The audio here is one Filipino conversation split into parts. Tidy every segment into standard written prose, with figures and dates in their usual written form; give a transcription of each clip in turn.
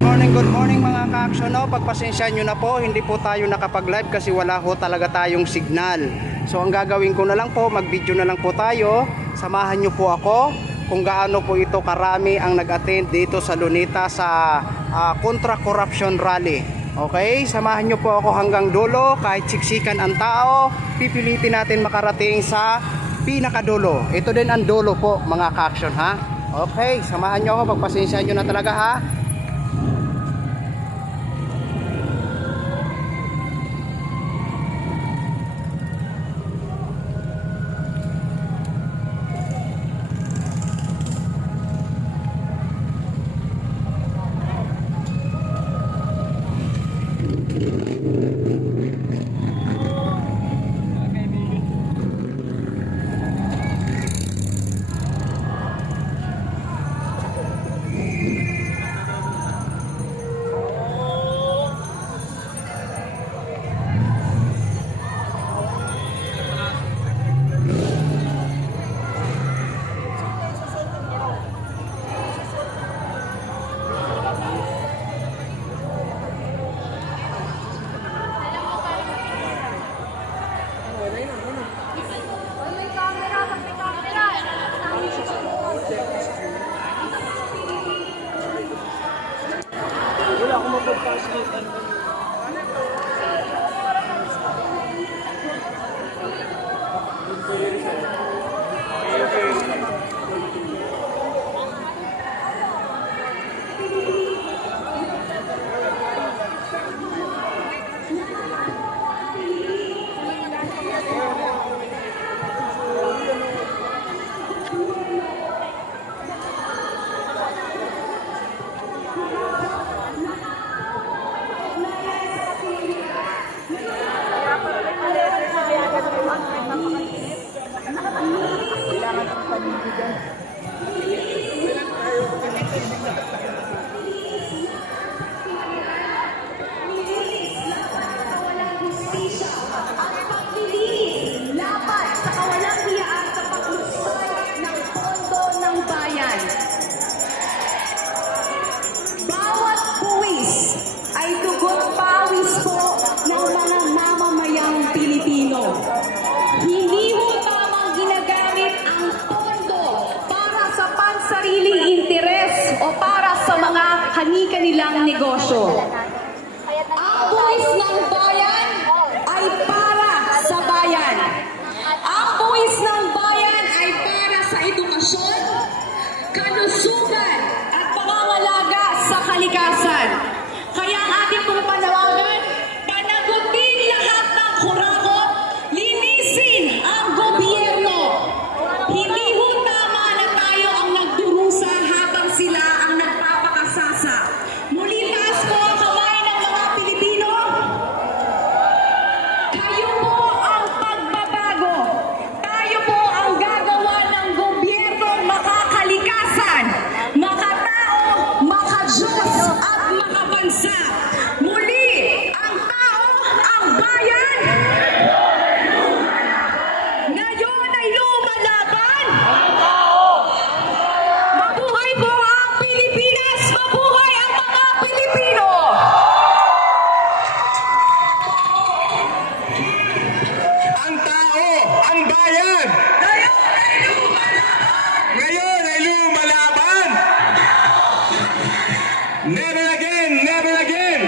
Good morning mga ka-action. No? Pagpasensya nyo na po, hindi po tayo nakapag-live kasi wala ho talaga tayong signal. So ang gagawin ko na lang po, mag-video na lang po tayo. Samahan nyo po ako kung gaano po ito karami ang nag-attend dito sa Luneta sa Contra Corruption Rally. Okay, samahan nyo po ako hanggang dulo. Kahit siksikan ang tao, pipilitin natin makarating sa pinakadulo. Ito din ang dulo po mga ka-action, ha. Okay, samahan nyo ako, pagpasensya nyo na talaga, ha. Hindi mo tamang ginagamit ang pondo para sa pansariling interes o para sa mga kani-kanilang negosyo. Ang buwis ng bayan ay para sa bayan. Ang buwis ng bayan ay para sa edukasyon, kalusugan at pangangalaga sa kalikasan. Kaya ang ating pong panawagan, panagutin lahat ng kurakot, linisin ang gobyerno. Hindi ho tama na tayo ang nagdurusa habang sila ang nagpapakasasa. Muli taas po ang kamay ng mga Pilipino. Kayo po ang pagbabago. Tayo po ang gagawa ng gobyernong makakalikasan, makatao, makadiyos at makabansa. Muli, ang tao, ang bayan, ngayon ay lumalaban. Mabuhay po ang Pilipinas! Mabuhay ang mga Pilipino! Ang tao, ang bayan, ngayon ay lumalaban. Never again, never again.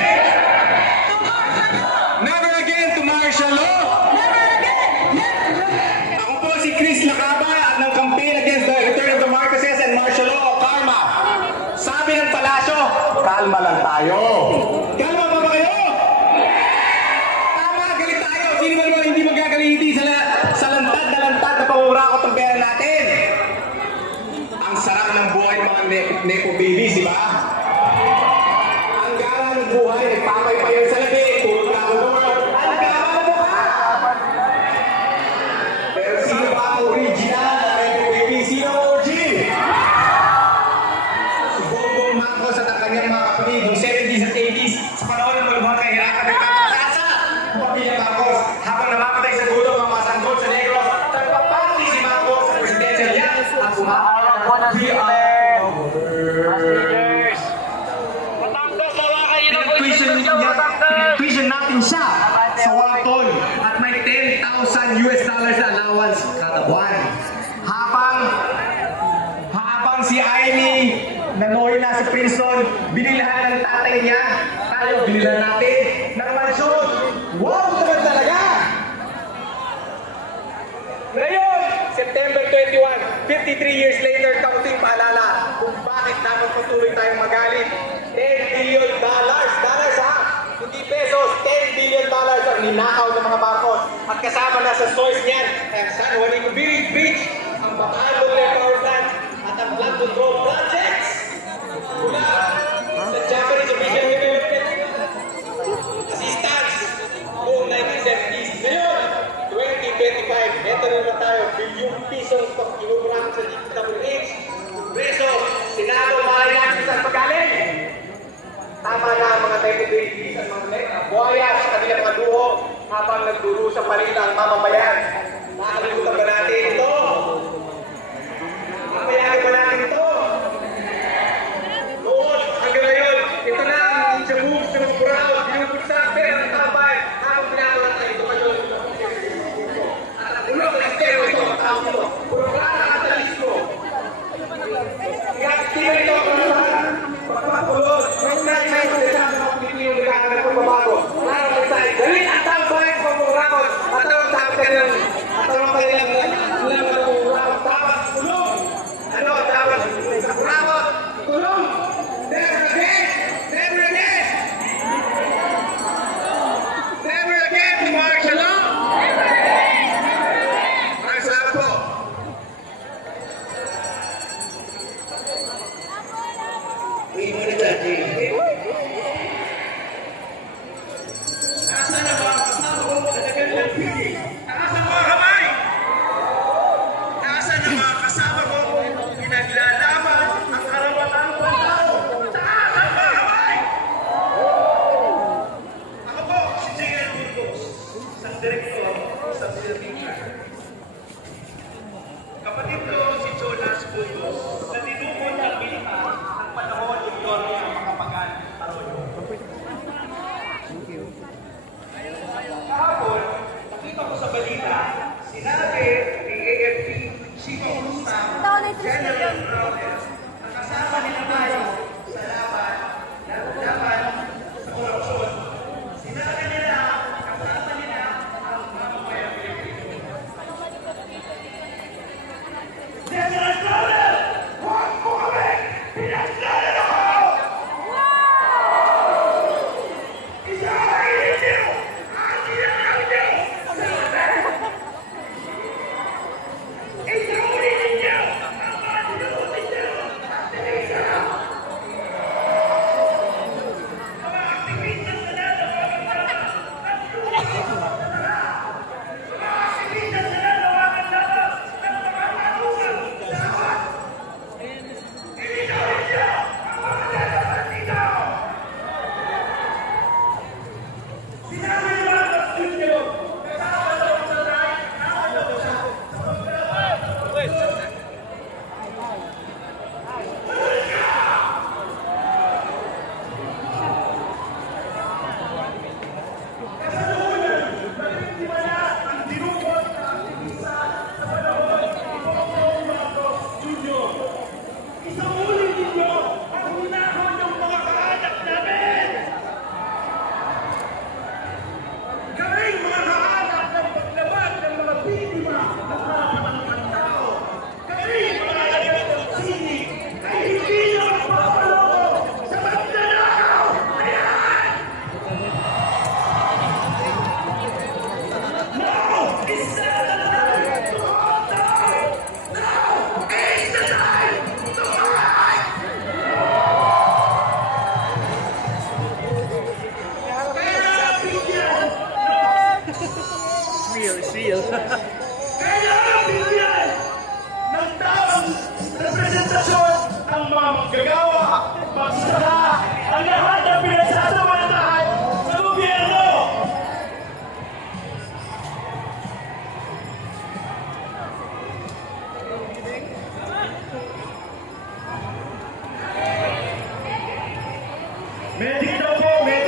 Never again to martial law. Ako po si Chris Lacaba at ng campaign against the return of the Marcoses and martial law o karma. Sabi ng palasyo, kalma lang tayo. Kalma pa ba kayo? Tama, galit tayo. Sino ba naman hindi magagaliti sa lantad na pangurakot ang pera natin? Ang sarap ng buhay mga nepo babies, di ba? Ang gala ng buhay, nagpapay-payan sa labi, tulog na ako doon. Ang gala ng mukha! Pero sino ba ang original na nepo baby? Sino ang OG? Si Bongbong Marcos at ang kanyang mga kapatid, noong 70s at 80s, sa panahon natin siya sa Walton at may $10,000 na allowance kada buwan. Habang si Aimee nanoy na sa Princeton, binilahan ng tatay niya, tayo binilahan natin ng mansyon. Wow, naman talaga! Ngayon, September 21, 53 years later, kaunting paalala kung bakit dapat patuloy tayong magalit. $10 billion, dollars ha, hindi pesos, $10 billion ang ninakaw ng mga Marcos. At kasama na sa source niyan, ang San Juanico Beach, ang Bataan Nuclear Power Plant, at ang flood control projects. Mula sa Japanese Official Development Assistance noong 1970s. Ngayon, 2025, ito na naman tayo, bilyong pisong pag-kinukulang sa DPWH. Kongreso, Senado, mahalayan sa pagaling. Tama na ang mga deputies at mga buhaya sa kanilang mga luho habang nagdurusa pa rin ang mamamayan. Nakalimutan ba natin ito? Mamayagan ba natin ito? Noon, hanggang ngayon, ito na ang ninja moves ng mga buraw, binubuksa, pero ang tambay, habang pinakulang tayo, ito pa yun. At ang ulong ng estero ito, ang tao ito, burokrata at alismo. Kaya, tingnan ito, pagpapulot, may yung nagkakaroon ng pagbabago. Lalo ng tayo, galit ang tambay sa mga buraw, at ang tawag ka ng, at ang kailang tawag, ulong. Ano ang tawag sa buraw? Tulong! Never again! Never again! Never again to martial law! Maraming salamat po. Nasaan na ba ang kasama ko? Natagal ng pili. Nasaan mo ang kamay? Nasaan na ba ang kasama ko? Pinaglalaban ang karapatan ng tao. Taas ang mga kamay! Ako po, si J.L. Burgos, isang direktor sa Philippines. Kapatid ko si Jonas Burgos, na tinukod ng militar ng panahon ni Gloria ang makapagal Arroyo. Kahapon, nakita ko sa balita, sinabi ni AFP Chief of Staff General Browner na kasama nila tayo sa laban sa korupsyon. Sinabi nila, kasama nila ang mamamayang Pilipino. General Browner! Huwag mo kami! Pinagdalan ako! Kailangan bigyan ng taong representasyon ang mga manggagawa, magsasaka, ang lahat ng pinagsasamantalahan sa gobyerno. Medic daw po, medic.